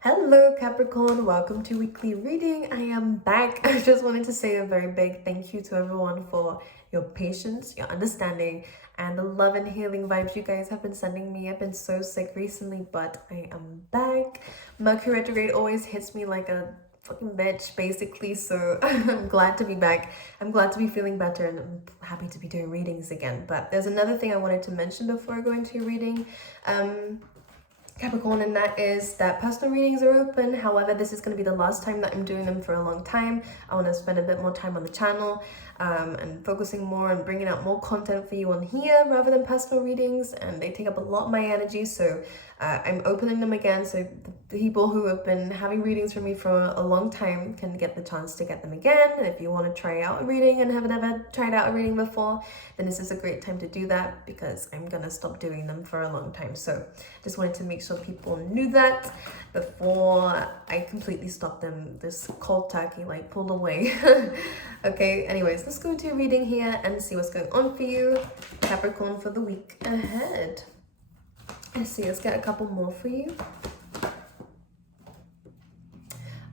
Hello Capricorn, welcome to weekly reading. I am back. I just wanted to say a very big thank you to everyone for your patience, your understanding, and the love and healing vibes you guys have been sending me. I've been so sick recently, but I am back. Mercury retrograde always hits me like a fucking bitch, basically, so I'm glad to be back. I'm glad to be feeling better, and I'm happy to be doing readings again. But there's another thing I wanted to mention before I go into your reading. Capricorn, and that is that personal readings are open. However, this is going to be the last time that I'm doing them for a long time. I want to spend a bit more time on the channel and focusing more on bringing out more content for you on here rather than personal readings, and they take up a lot of my energy, so I'm opening them again so the people who have been having readings from me for a long time can get the chance to get them again. And if you want to try out a reading and haven't ever tried out a reading before, then this is a great time to do that, because I'm gonna stop doing them for a long time. So just wanted to make sure people knew that before I completely stopped them, this cold turkey, like, pulled away. Okay, anyways, let's go into a reading here and see what's going on for you, Capricorn, for the week ahead. Let's see, let's get a couple more for you.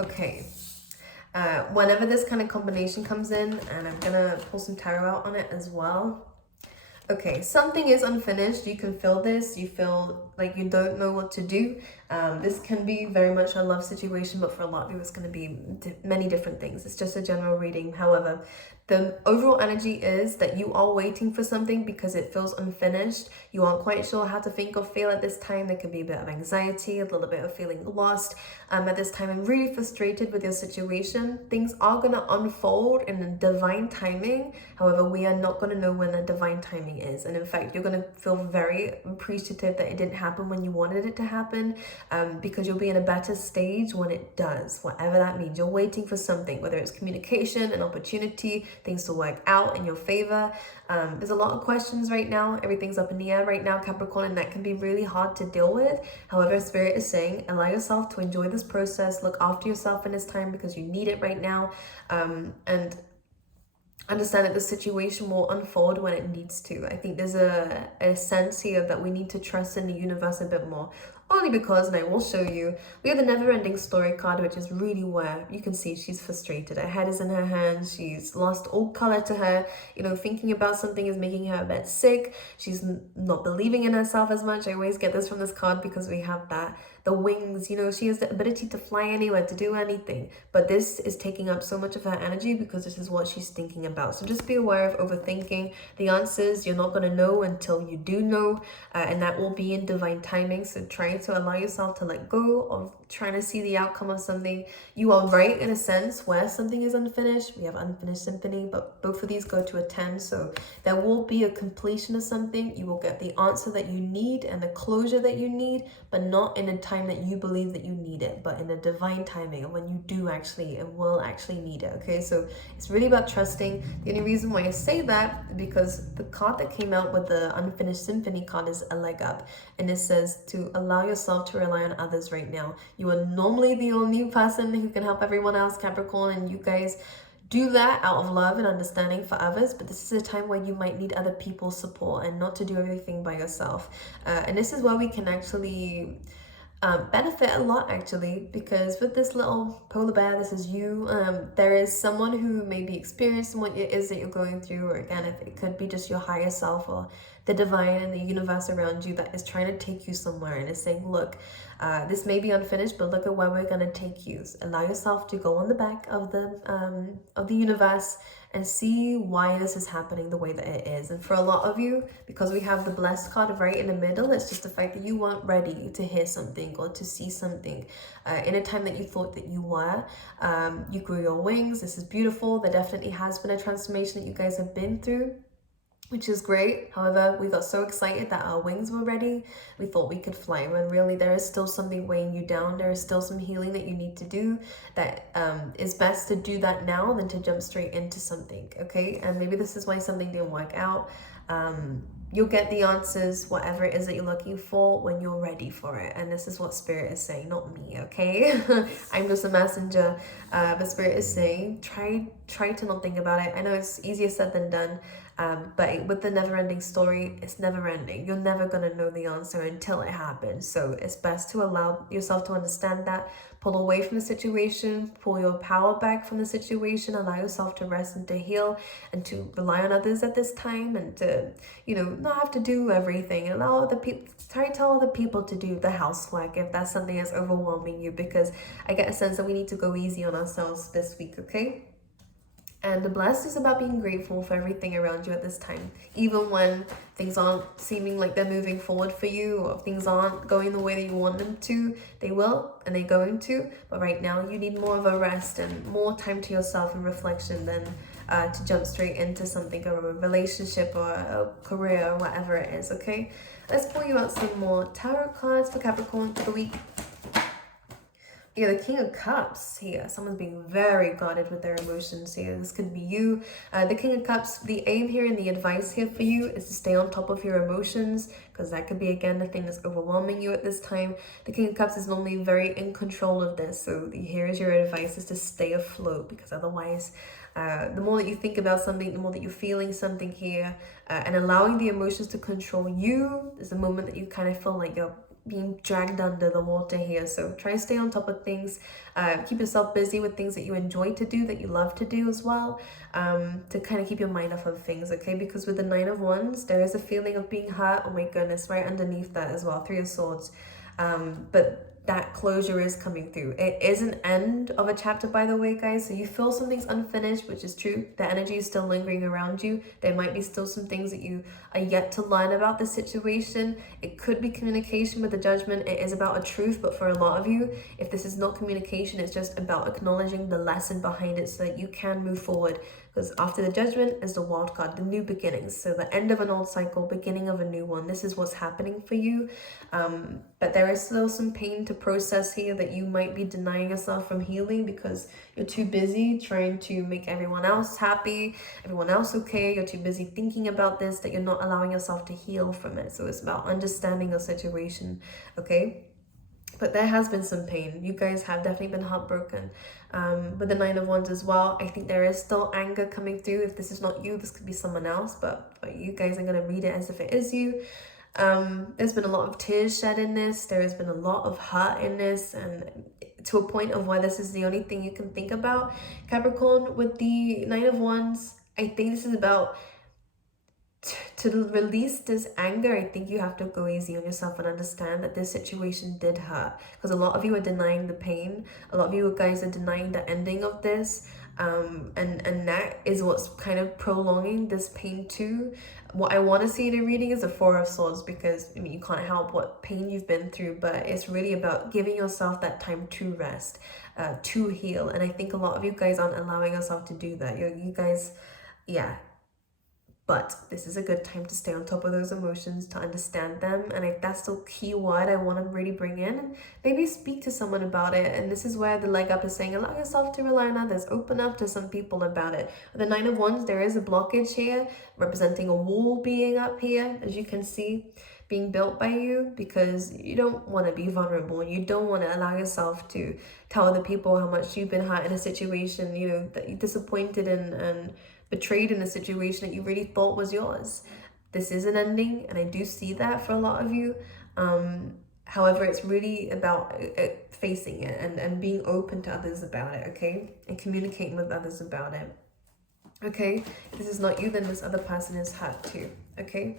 Okay, whenever this kind of combination comes in, and I'm gonna pull some tarot out on it as well. Okay, something is unfinished. You can feel this. You feel like you don't know what to do. This can be very much a love situation, but for a lot of you, it's going to be many different things. It's just a general reading. However, the overall energy is that you are waiting for something because it feels unfinished. You aren't quite sure how to think or feel at this time. There could be a bit of anxiety, a little bit of feeling lost at this time, and really frustrated with your situation. Things are going to unfold in a divine timing. However, we are not going to know when the divine timing is. And in fact, you're going to feel very appreciative that it didn't happen when you wanted it to happen, because you'll be in a better stage when it does, whatever that means. You're waiting for something, whether it's communication, an opportunity, things to work out in your favor. There's a lot of questions right now. Everything's up in the air right now, Capricorn, and that can be really hard to deal with. However, Spirit is saying, allow yourself to enjoy this process, look after yourself in this time because you need it right now, and understand that the situation will unfold when it needs to. I think there's a sense here that we need to trust in the universe a bit more. Only because, and I will show you, we have the never-ending story card, which is really where you can see she's frustrated. Her head is in her hands. She's lost all color to her. You know, thinking about something is making her a bit sick. She's not believing in herself as much. I always get this from this card because we have that, the wings, you know, she has the ability to fly anywhere, to do anything. But this is taking up so much of her energy because this is what she's thinking about. So just be aware of overthinking. The answers you're not going to know until you do know, and that will be in divine timing. So try to allow yourself to let go of trying to see the outcome of something. You are right in a sense where something is unfinished. We have unfinished symphony, but both of these go to a 10. So there will be a completion of something. You will get the answer that you need and the closure that you need, but not in a time that you believe that you need it, but in a divine timing, and when you do actually and will actually need it. Okay, so it's really about trusting. The only reason why I say that is because the card that came out with the unfinished symphony card is a leg up, and it says to allow yourself to rely on others right now. You are normally the only person who can help everyone else, Capricorn, and you guys do that out of love and understanding for others, but this is a time where you might need other people's support and not to do everything by yourself. And this is where we can actually benefit a lot, actually, because with this little polar bear, this is you. There is someone who may be experiencing what it is that you're going through, or again, if it could be just your higher self or the divine and the universe around you that is trying to take you somewhere and is saying, look, this may be unfinished, but look at where we're going to take you. So allow yourself to go on the back of the universe and see why this is happening the way that it is. And for a lot of you, because we have the blessed card right in the middle, it's just the fact that you weren't ready to hear something or to see something in a time that you thought that you were. You grew your wings. This is beautiful. There definitely has been a transformation that you guys have been through, which is great. However, we got so excited that our wings were ready. We thought we could fly, when really there is still something weighing you down. There is still some healing that you need to do. That is best to do that now than to jump straight into something, okay? And maybe this is why something didn't work out. You'll get the answers, whatever it is that you're looking for, when you're ready for it. And this is what Spirit is saying, not me, okay? I'm just a messenger. But Spirit is saying, try to not think about it. I know it's easier said than done. But with the never-ending story, it's never-ending. You're never going to know the answer until it happens. So it's best to allow yourself to understand that, pull away from the situation, pull your power back from the situation, allow yourself to rest and to heal and to rely on others at this time, and to, not have to do everything. Allow other people, try to tell other people to do the housework if that's something that's overwhelming you, because I get a sense that we need to go easy on ourselves this week, okay? And the blessed is about being grateful for everything around you at this time. Even when things aren't seeming like they're moving forward for you, or things aren't going the way that you want them to, they will, and they're going to. But right now you need more of a rest and more time to yourself and reflection than to jump straight into something, or a relationship or a career or whatever it is, okay? Let's pull you out some more tarot cards for Capricorn for the week. Yeah, the King of Cups here. Someone's being very guarded with their emotions here. This could be you. The King of Cups, the aim here and the advice here for you is to stay on top of your emotions, because that could be, again, the thing that's overwhelming you at this time. The King of Cups is normally very in control of this. So here's your advice, is to stay afloat, because otherwise, the more that you think about something, the more that you're feeling something here, and allowing the emotions to control you is the moment that you kind of feel like you're being dragged under the water here. So try to stay on top of things, keep yourself busy with things that you enjoy to do, that you love to do as well, to kind of keep your mind off of things, okay? Because with the Nine of Wands, there is a feeling of being hurt, oh my goodness, right underneath that as well, Three of Swords. But that closure is coming through. It is an end of a chapter, by the way, guys. So you feel something's unfinished, which is true. The energy is still lingering around you. There might be still some things that you are yet to learn about the situation. It could be communication with the Judgment. It is about a truth, but for a lot of you, if this is not communication, it's just about acknowledging the lesson behind it so that you can move forward. Because after the Judgment is the Wild card, the new beginnings. So the end of an old cycle, beginning of a new one. This is what's happening for you. But there is still some pain to process here that you might be denying yourself from healing, because you're too busy trying to make everyone else happy, everyone else okay. You're too busy thinking about this that you're not allowing yourself to heal from it. So it's about understanding your situation, okay? But there has been some pain. You guys have definitely been heartbroken. With the Nine of Wands as well, I think there is still anger coming through. If this is not you, this could be someone else, but you guys are going to read it as if it is you. There's been a lot of tears shed in this. There has been a lot of hurt in this, and to a point of where this is the only thing you can think about. Capricorn, with the Nine of Wands, I think this is about to release this anger. I think you have to go easy on yourself and understand that this situation did hurt, because a lot of you are denying the pain. A lot of you guys are denying the ending of this, and that is what's kind of prolonging this pain too. What I want to see in a reading is the Four of Swords, because I mean, you can't help what pain you've been through, but it's really about giving yourself that time to rest, to heal. And I think a lot of you guys aren't allowing yourself to do that. You guys, yeah. But this is a good time to stay on top of those emotions, to understand them. And that's the key word I want to really bring in. And maybe speak to someone about it. And this is where the leg up is saying, allow yourself to rely on others. Open up to some people about it. With the Nine of Wands, there is a blockage here, representing a wall being up here, as you can see, being built by you, because you don't want to be vulnerable. You don't want to allow yourself to tell other people how much you've been hurt in a situation, that you're disappointed in, and betrayed in a situation that you really thought was yours. This is an ending, and I do see that for a lot of you. However, it's really about facing it and being open to others about it, okay? And communicating with others about it, okay? If this is not you, then this other person is hurt too, okay?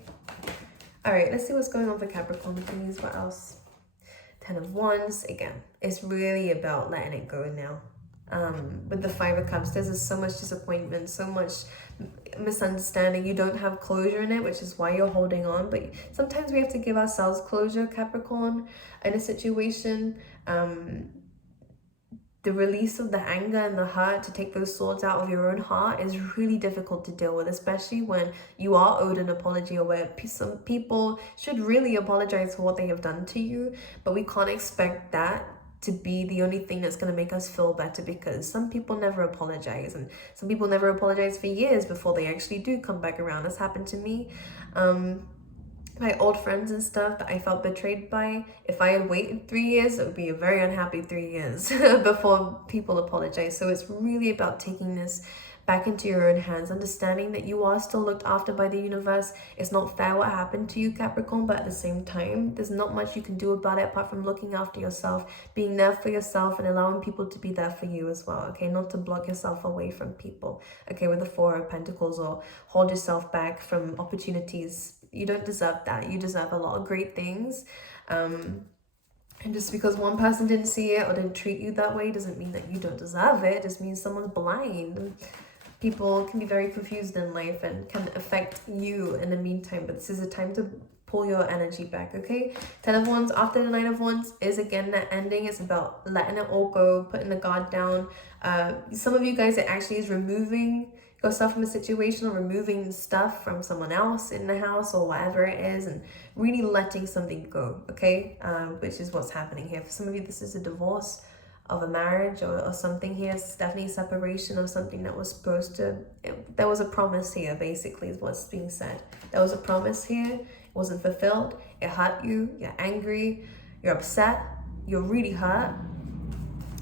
All right, let's see what's going on for Capricorn, please. What else? Ten of Wands, again, it's really about letting it go now. With the Five of Cups, there's so much disappointment, so much misunderstanding. You don't have closure in it, which is why you're holding on. But sometimes we have to give ourselves closure, Capricorn, in a situation. The release of the anger and the hurt, to take those swords out of your own heart, is really difficult to deal with, especially when you are owed an apology, or where some people should really apologize for what they have done to you. But we can't expect that to be the only thing that's going to make us feel better, because some people never apologize, and some people never apologize for years before they actually do come back around. That's happened to me. My old friends and stuff that I felt betrayed by, if I had waited 3 years, it would be a very unhappy 3 years before people apologize. So it's really about taking this back into your own hands, understanding that you are still looked after by the universe. It's not fair what happened to you, Capricorn, but at the same time, there's not much you can do about it apart from looking after yourself, being there for yourself, and allowing people to be there for you as well, okay? Not to block yourself away from people, okay, with the Four of Pentacles, or hold yourself back from opportunities. You don't deserve that. You deserve a lot of great things. And just because one person didn't see it or didn't treat you that way doesn't mean that you don't deserve it. It just means someone's blind. People can be very confused in life and can affect you in the meantime. But this is a time to pull your energy back, okay? 10 of Wands after the 9 of Wands is again that ending. It's about letting it all go, putting the guard down. Some of you guys, it actually is removing yourself from a situation, or removing stuff from someone else in the house or whatever it is, and really letting something go, okay? Which is what's happening here. For some of you, this is a divorce of a marriage or something here. It's definitely a separation of something that was supposed to, there was a promise here, basically, is what's being said. There was a promise here, it wasn't fulfilled, it hurt you, you're angry, you're upset, you're really hurt,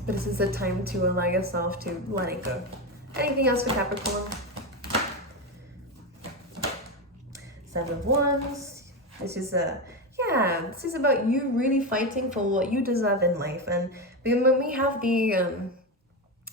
but this is the time to allow yourself to let it go. Anything else for Capricorn? 7 of Wands. This is this is about you really fighting for what you deserve in life. And when we have the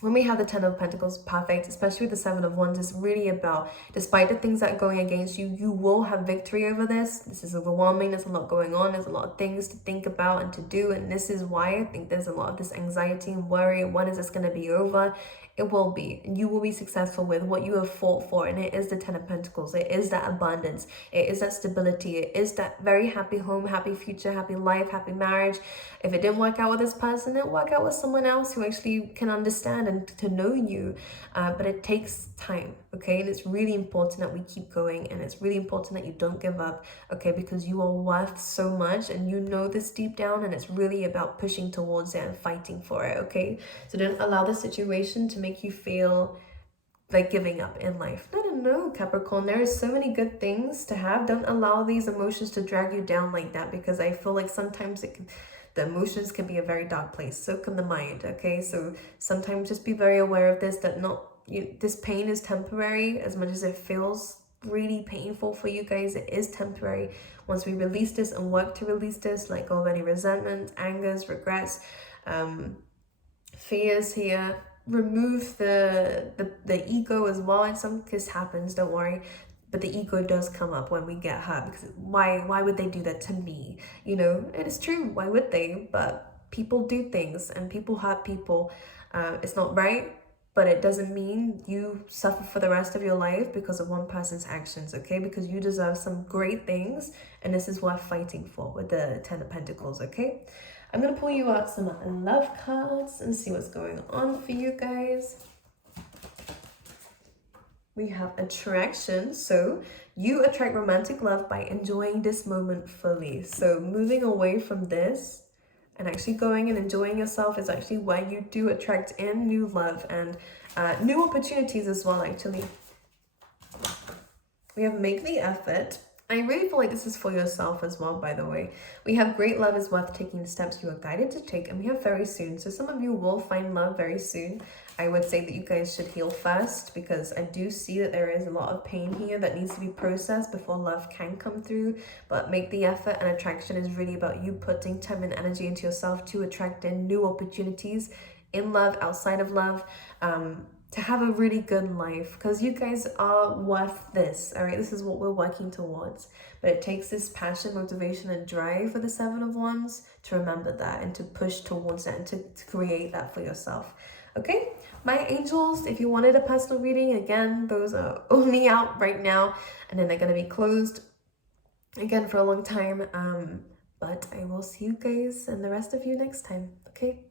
10 of Pentacles, perfect, especially with the 7 of Wands, it's really about, despite the things that are going against you, you will have victory over this. This is overwhelming. There's a lot going on. There's a lot of things to think about and to do. And this is why I think there's a lot of this anxiety and worry. When is this going to be over? It will be, and you will be successful with what you have fought for, and it is the 10 of Pentacles. It is that abundance, it is that stability, it is that very happy home, happy future, happy life, happy marriage. If it didn't work out with this person, it'll work out with someone else who actually can understand and to know you, but it takes time, okay? And it's really important that we keep going, and it's really important that you don't give up, okay? Because you are worth so much, and you know this deep down, and it's really about pushing towards it and fighting for it, okay? So don't allow the situation to make you feel like giving up in life. No, Capricorn, there is so many good things to have. Don't allow these emotions to drag you down like that, because I feel like sometimes the emotions can be a very dark place. So can the mind, okay? So sometimes just be very aware of this, that this pain is temporary. As much as it feels really painful for you guys, it is temporary. Once we release this and work to release this, let go of any resentment, angers, regrets, fears here, remove the ego as well. And some this happens, don't worry, but the ego does come up when we get hurt, because why would they do that to me, you know? And it's true, why would they? But people do things and people hurt people. It's not right, but it doesn't mean you suffer for the rest of your life because of one person's actions, okay? Because you deserve some great things, and this is worth fighting for with the 10 of Pentacles, okay? I'm going to pull you out some love cards and see what's going on for you guys. We have attraction. So you attract romantic love by enjoying this moment fully. So moving away from this and actually going and enjoying yourself is actually where you do attract in new love and new opportunities as well, actually. We have make the effort. I really feel like this is for yourself as well, by the way. We have great love is worth taking the steps you are guided to take, and we have very soon. So some of you will find love very soon. I would say that you guys should heal first, because I do see that there is a lot of pain here that needs to be processed before love can come through. But make the effort, and attraction is really about you putting time and energy into yourself to attract in new opportunities in love, outside of love, to have a really good life, because you guys are worth this. All right, this is what we're working towards, but it takes this passion, motivation, and drive for the 7 of Wands to remember that and to push towards that and to create that for yourself. Okay, my angels, if you wanted a personal reading, again, those are only out right now, and then they're going to be closed again for a long time, but I will see you guys and the rest of you next time. Okay.